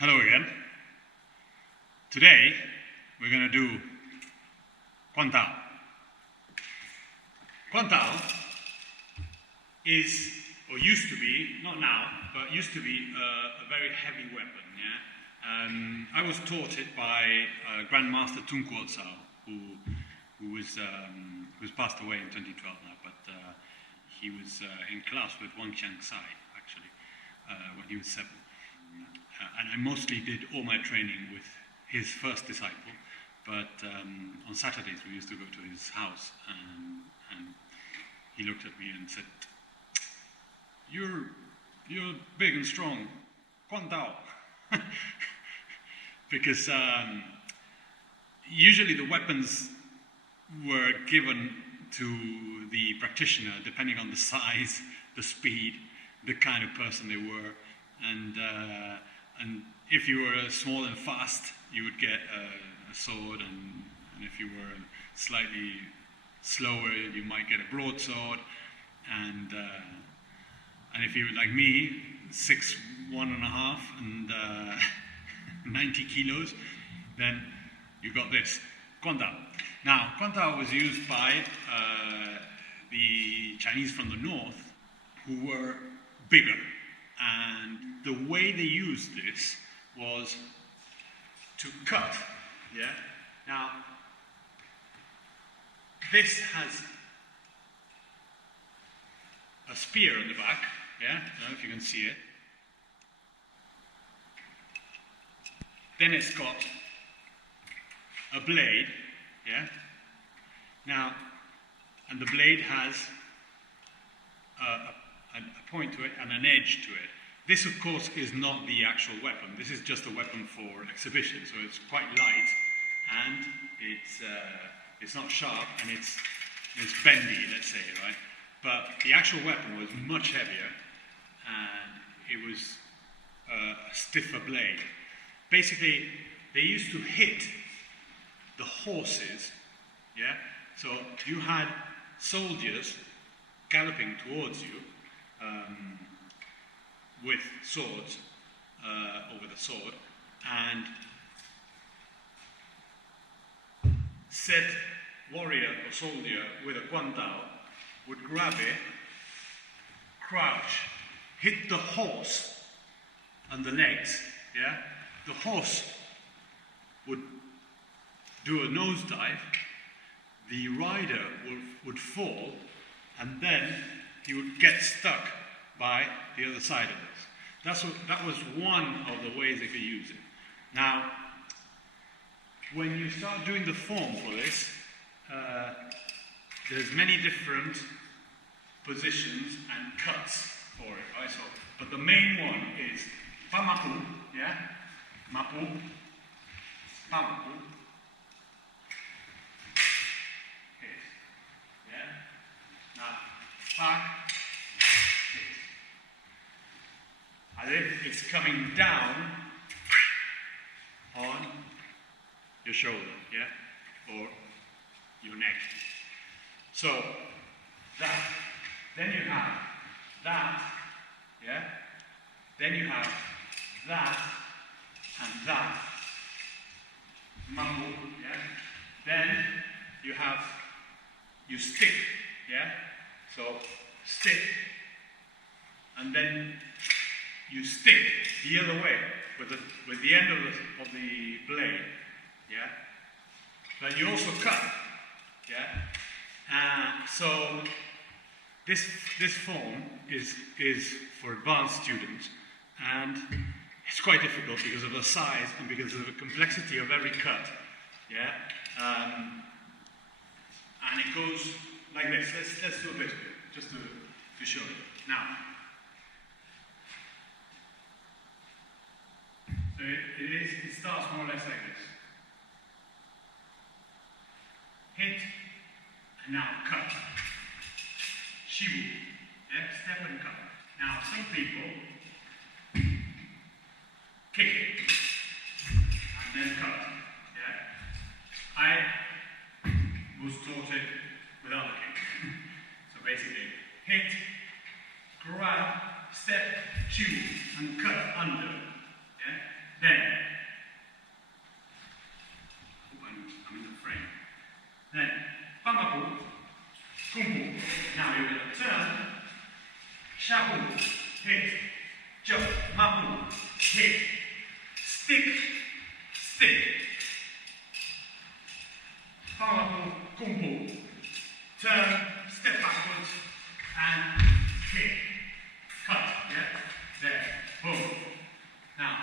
Hello again. Today we're going to do Guandao. Guandao is, or used to be, not now, but used to be a very heavy weapon. Yeah, I was taught it by Grandmaster Tung, who was passed away in 2012 now, but he was in class with Wang Xiangzhai actually when he was 7. And I mostly did all my training with his first disciple, but on Saturdays we used to go to his house, and he looked at me and said, You're big and strong, Guandao." Because usually the weapons were given to the practitioner depending on the size, the speed, the kind of person they were, and if you were small and fast, you would get a sword, and if you were slightly slower, you might get a broadsword, and if you were like me, 6'1.5" and 90 kilos, then you got this, Guandao. Now, Guandao was used by the Chinese from the north who were bigger. And the way they used this was to cut, yeah? Now, this has a spear on the back, yeah? I don't know if you can see it. Then it's got a blade, yeah? Now, and the blade has a point to it and an edge to it. This, of course, is not the actual weapon. This is just a weapon for exhibition, so it's quite light, and it's not sharp, and it's bendy, let's say, right? But the actual weapon was much heavier, and it was a stiffer blade. Basically, they used to hit the horses, yeah? So you had soldiers galloping towards you with swords, or with a sword, and said warrior or soldier with a Guandao would grab it, crouch, hit the horse and the legs, yeah? The horse would do a nosedive, the rider would fall, and then he would get stuck by the other side of this. That was one of the ways they could use it. Now, when you start doing the form for this, there's many different positions and cuts for it, right? So, but the main one is Pamapu, yeah? Mapu, Pamapu, hit, yeah? Now, back, hit. As if it's coming down on your shoulder, yeah? Or your neck. So, that. Then you have that, yeah? Then you have that and that. Mamu, yeah? Then you stick, yeah? So, stick, and then you stick the other way with the end of the blade, yeah? But you also cut, yeah? So this form is for advanced students, and it's quite difficult because of the size and because of the complexity of every cut, yeah? And it goes like this. Let's do a bit of it, just to show you. Now, so it starts more or less like this. Hit, and now cut. Shifu, yeah? Step and cut. Now, some people kick it, and then cut, yeah? I was taught it without the kick. So basically, hit, grab, step, chew, and cut under, yeah? Then Kung Fu. Now you're going to turn, Shafu, hit, jump, Mapu, hit, stick, stick. Mapu, Kung Fu. Turn, step backwards, and hit. Cut, yeah? There, boom. Now,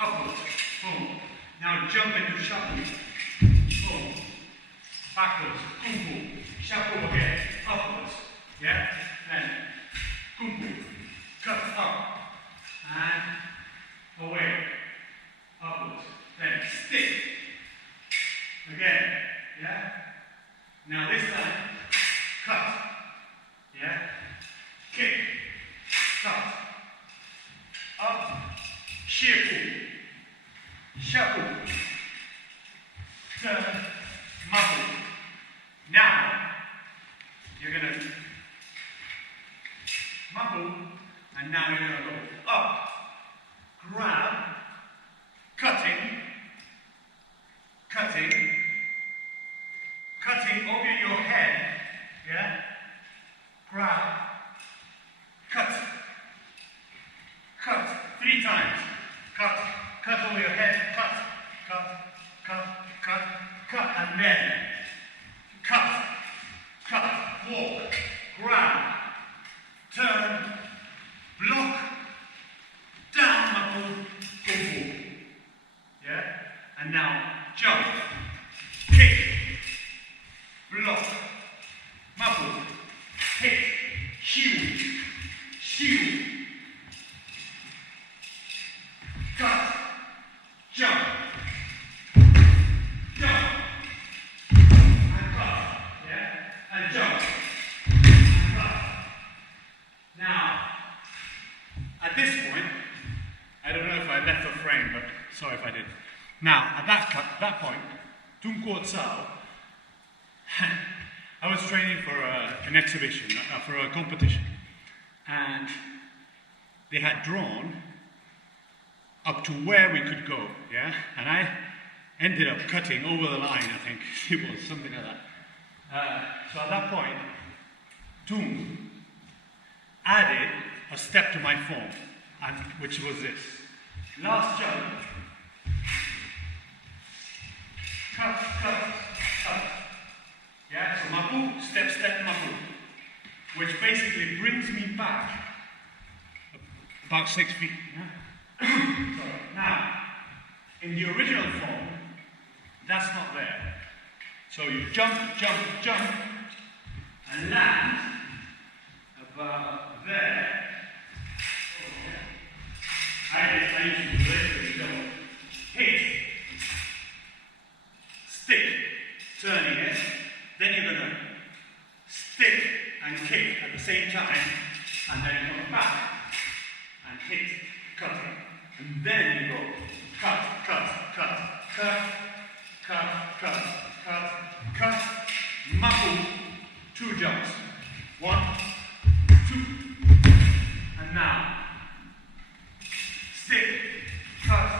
upwards, boom. Now jump into Shafu, boom. Backwards, Kung Fu. Shafu again, upwards, yeah? Then, Kung Fu. Cut up, and away, upwards. Then, stick. Again, yeah? Now this time, cut, yeah? Kick, cut, up, Shifu, Shafu, turn, Mapu. Now, you're going to Mapu, and now you're going to go up, grab, cutting, cutting over your head, yeah? Grab, cut, 3 times, cut over your head, cut, and then cut, walk, grab, turn, block, down, Mapu, Kung Fu, yeah? And now jump, kick, block, Mapu, hit, shiu, cut, jump, and cut, yeah? And jump, and cut. Now, at this point, I don't know if I left the frame, but sorry if I did. Now, at that point, Tung Tsao, I was training for an exhibition, for a competition, and they had drawn up to where we could go, yeah? And I ended up cutting over the line, I think it was something like that. So at that point, Tung added a step to my form, and which was this. Last jump, cut. Yeah, so Mapu, step, Mapu, which basically brings me back about 6 feet. Yeah? Sorry. Now, in the original form, that's not there. So you jump, and land about there. I used to do this, so hit, stick, turning it, then you're going to stick and kick at the same time, and then you go back and hit, cutting, and then you go cut, Mapu, 2 jumps, 1, 2, and now stick, cut,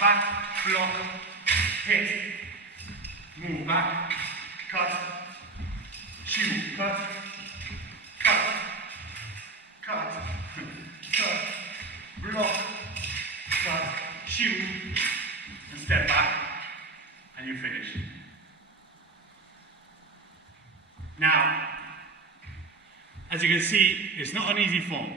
back, block, hit, move back, cut, chew, cut, block, cut, chew, and step back, and you finish. Now, as you can see, it's not an easy form.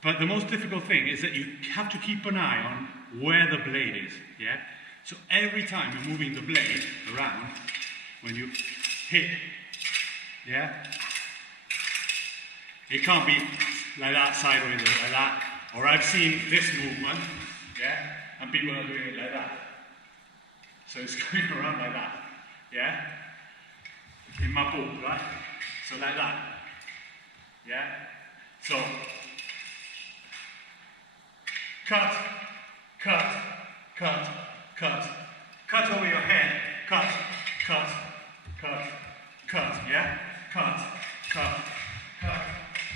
But the most difficult thing is that you have to keep an eye on where the blade is, yeah? So every time you're moving the blade around, when you hit, yeah? It can't be like that, sideways, or like that. Or I've seen this movement, yeah? And people are doing it like that. So it's going around like that, yeah? In my book, right? So like that, yeah? So, cut over your head, cut, yeah?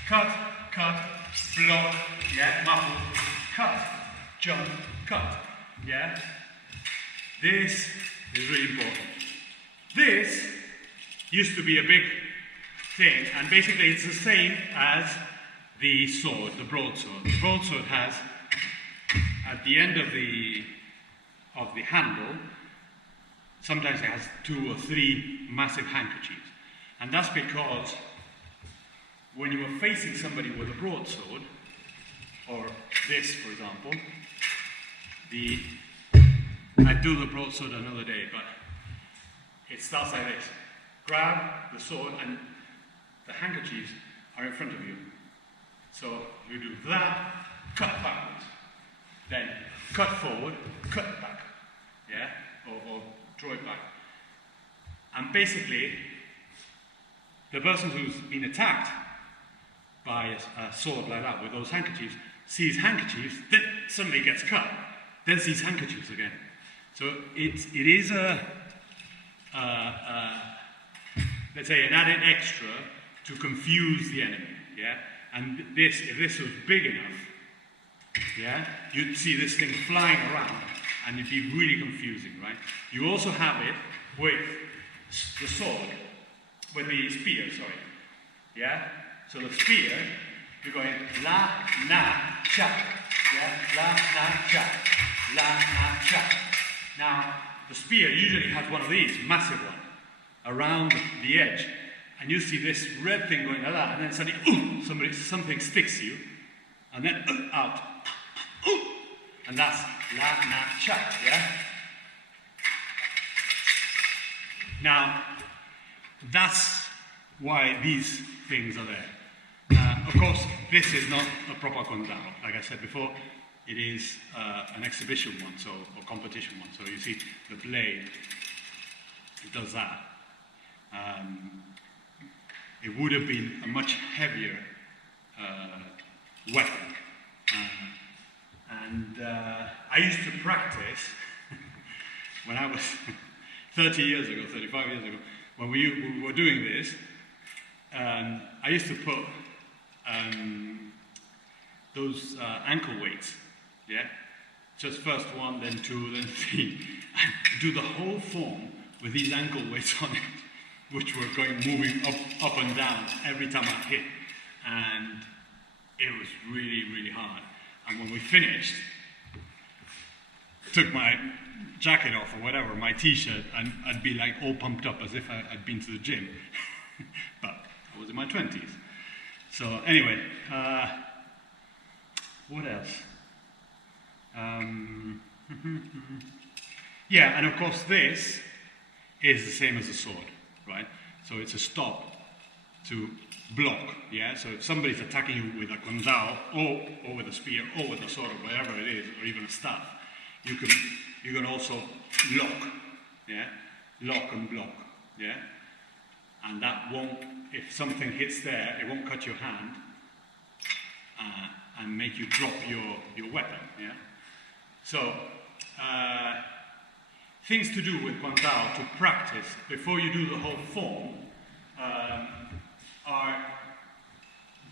Cut, block, yeah? Muffle, cut, jump, cut, yeah? This is really important. This used to be a big thing, and basically it's the same as the sword, the broadsword. The broadsword has, at the end of the handle, sometimes it has 2 or 3 massive handkerchiefs. And that's because when you are facing somebody with a broadsword, or this, for example, I do the broadsword another day, but it starts like this. Grab the sword and the handkerchiefs are in front of you. So you do that, cut backwards, then cut forward, cut back, yeah, or draw it back. And basically, the person who's been attacked by a sword like that with those handkerchiefs sees handkerchiefs, then suddenly gets cut, then sees handkerchiefs again. So it is let's say an added extra to confuse the enemy, yeah? And if this was big enough, yeah, you'd see this thing flying around and it'd be really confusing, right? You also have it with the sword, with the spear, sorry, yeah? So the spear, you're going la, na, cha, yeah? La, na, cha, la, na, cha. Now, the spear usually has one of these, massive one, around the edge. And you see this red thing going like that, and then suddenly, something sticks you, and then out. And that's la, na, cha, yeah? Now, that's why these things are there. Of course, this is not a proper Guandao. Like I said before, it is an exhibition one, or competition one. So you see the blade, it does that. It would have been a much heavier weapon. I used to practice when I was 30 years ago, 35 years ago, when we were doing this. I used to put those ankle weights, yeah? Just first 1, then 2, then 3, and do the whole form with these ankle weights on it, which were moving up and down every time I hit. And it was really, really hard. And when we finished, took my jacket off or whatever, my t-shirt, and I'd be like all pumped up as if I'd been to the gym. But I was in my 20s. So anyway, what else? Yeah, and of course this is the same as a sword, right? So it's a stop to block, yeah? So if somebody's attacking you with a guandao, or with a spear, or with a sword, or whatever it is, or even a staff, you can also lock, yeah? Lock and block, yeah? And that won't, if something hits there, it won't cut your hand and make you drop your weapon, yeah? So, things to do with Guandao to practice before you do the whole form are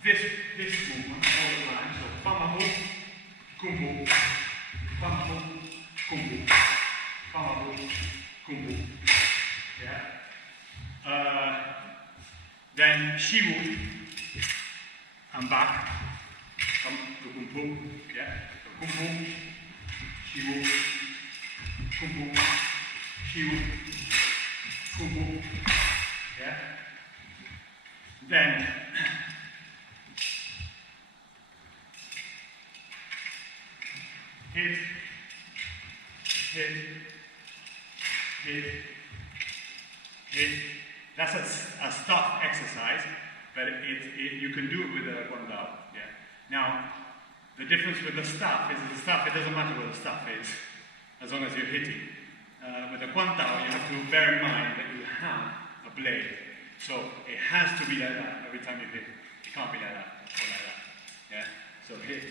this movement all the time. So, pamahu, kumbu, pamahu, kumbu, pamahu, kumbu. Yeah. Then shiwu and back. Come to kumbu. Yeah. So kumbu, shiwu, kumbu, shiwu, kumbu. Yeah. Then hit, hit, hit, hit. That's a staff exercise, but you can do it with a Guandao. Yeah. Now, the difference with the staff is the staff, it doesn't matter what the staff is, as long as you're hitting. With a Guandao, you have to bear in mind that you have a blade. So it has to be like that every time you hit. It can't be like that or like that. Yeah? So hit.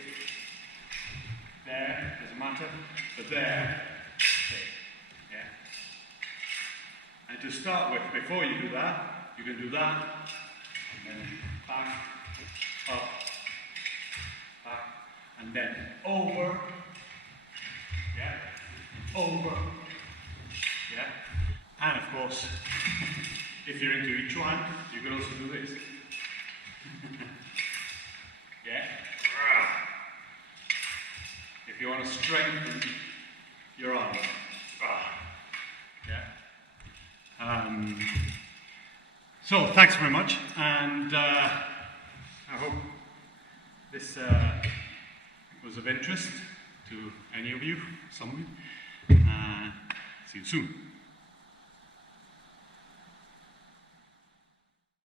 There, doesn't matter. But there, hit. Yeah? And to start with, before you do that, you can do that, and then back, up, back, and then over, yeah? over. Yeah? And of course, if you're into each one, you can also do this. Yeah? If you want to strengthen your arm. Yeah? So, thanks very much, and I hope this was of interest to any of you, some of you. See you soon.